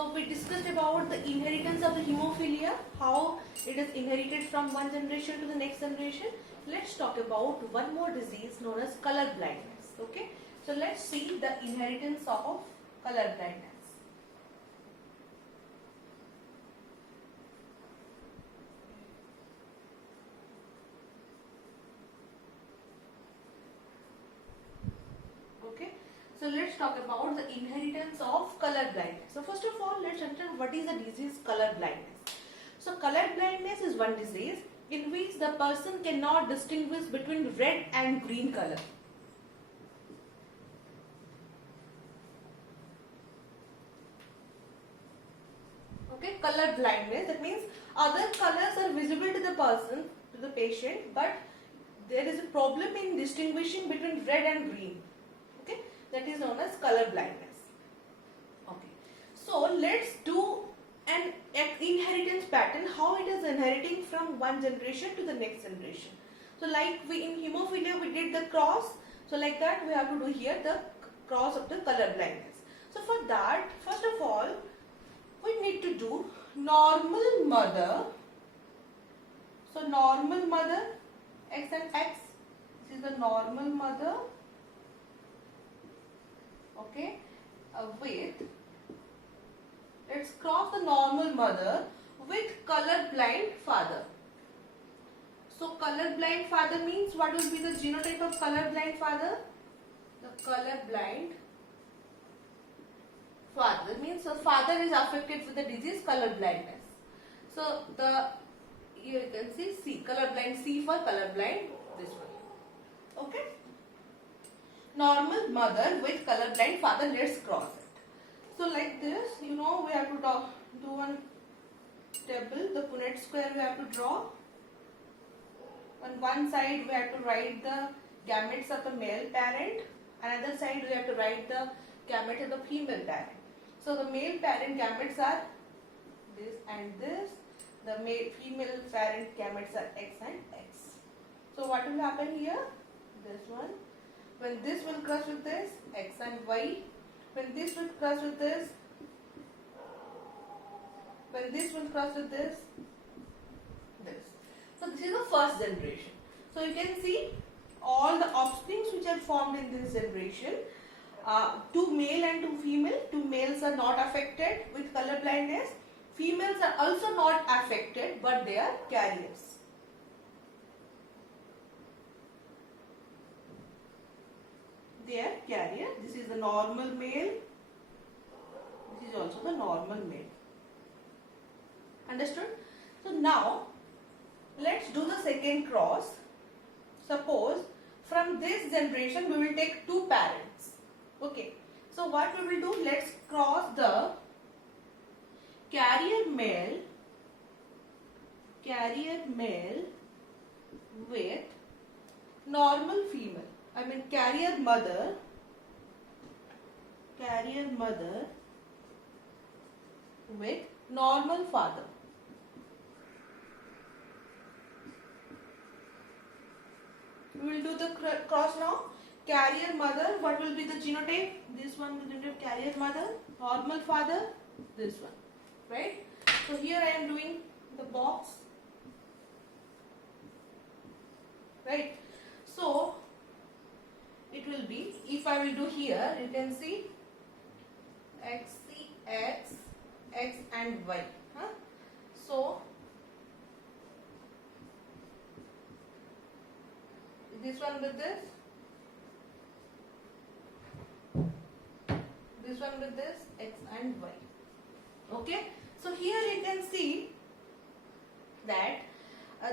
So we discussed about the inheritance of the hemophilia, how it is inherited from one generation to the next generation. Let's talk about one more disease known as color blindness. Okay, so let's see the inheritance of color blindness. Okay, so let's talk about the inheritance of color blindness. So first of all, let's understand what is the disease color blindness. So color blindness is one disease in which the person cannot distinguish between red and green color. Okay, color blindness, that means other colors are visible to the person, to the patient, but there is a problem in distinguishing between red and green. Okay, that is known as color blindness. Okay, so let's do an inheritance pattern, how it is inheriting from one generation to the next generation. So like we in hemophilia we did the cross, so like that we have to do here the cross of the color blindness. So for that, first of all, we need to do normal mother. So normal mother, X and X, this is the normal mother, okay, with, let's cross the normal mother with color blind father. So color blind father means what will be the genotype of color blind father? The color blind father means the father is affected with the disease color blindness. So the, here you can see C, color blind, C for color blind, this one. Okay. Normal mother with color blind father, let's cross it. So like this, you know, we have to do one table, the Punnett square we have to draw. On one side we have to write the gametes of the male parent, another side we have to write the gametes of the female parent. So the male parent gametes are this and this, the female parent gametes are X and X. So what will happen here? This one, when this will cross with this, X and Y, when this will cross with this, when this will cross with this, this. So this is the first generation. So you can see all the offsprings which are formed in this generation. Two male and two female. Two males are not affected with color blindness. Females are also not affected, but they are carriers. They are carrier. This is the normal male. This is also the normal male. Understood? So now let's do the second cross. Suppose from this generation we will take two parents. Okay. So what we will do? Let's cross the carrier male with normal female. I mean carrier mother with normal father. We will do the cross now. Carrier mother, what will be the genotype? This one will be carrier mother, normal father, this one, right? So here I am doing the box, right? So it will be, if I will do here, you can see X, X, X and Y. So this one with this one with this, X and Y. Okay, so here you can see that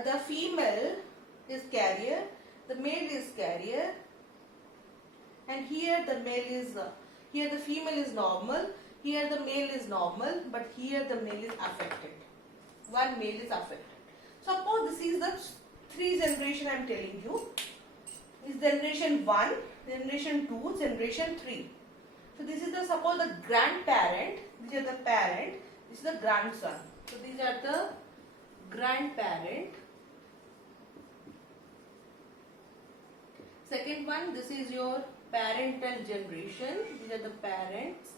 the female is carrier, the male is carrier, and here the male is here the female is normal, here the male is normal, but here the male is affected. One male is affected. Suppose this is the three generation I am telling you. This is generation 1, generation 2, generation 3. So this is the, suppose the grandparent, these are the parent, this is the grandson. So these are the grandparent. Second one, this is your parental generation. These are the parents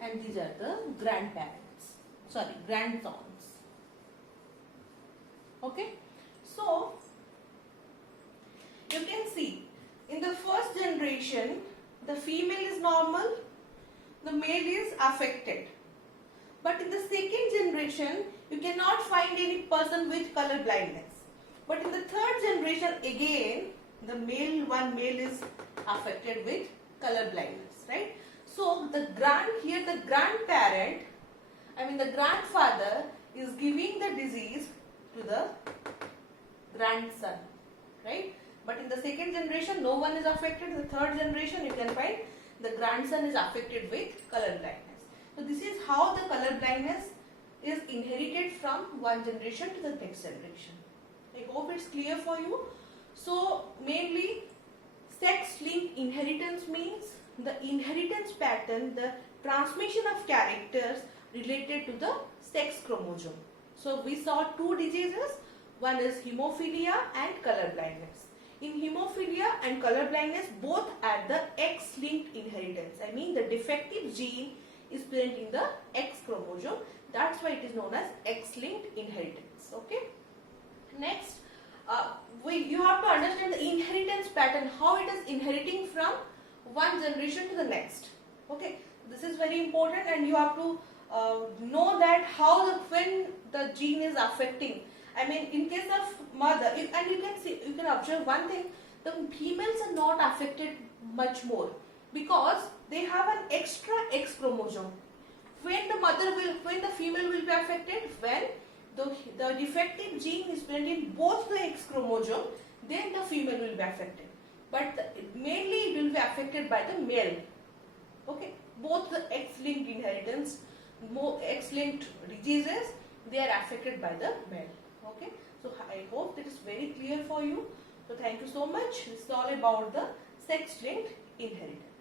and these are the grandparents. grandsons. Okay, so you can see in the first generation the female is normal, the male is affected. But in the second generation you cannot find any person with color blindness. But in the third generation again the one male is affected with color blindness, right? So the grandparent, the grandfather is giving the disease to the grandson, right? But in the second generation no one is affected. In the third generation you can find the grandson is affected with color blindness. So this is how the color blindness is inherited from one generation to the next generation. I hope it's clear for you. So mainly sex-linked inheritance means the inheritance pattern, the transmission of characters related to the sex chromosome. So we saw two diseases, one is hemophilia and color blindness. In hemophilia and color blindness both are the X-linked inheritance. The defective gene is present in the X chromosome. That's why it is known as X-linked inheritance. Okay. Next, you have to understand the inheritance pattern, how it is inheriting from one generation to the next. Okay, this is very important, and you have to know that when the gene is affecting. In case of mother, and you can observe one thing: the females are not affected much more because they have an extra X chromosome. When the female will be affected when the defective gene is present in both the X chromosome, then the female will be affected. But mainly it will be affected by the male. Okay, both the X-linked inheritance, X-linked diseases, they are affected by the male. Okay, so I hope that is very clear for you. So thank you so much. This is all about the sex-linked inheritance.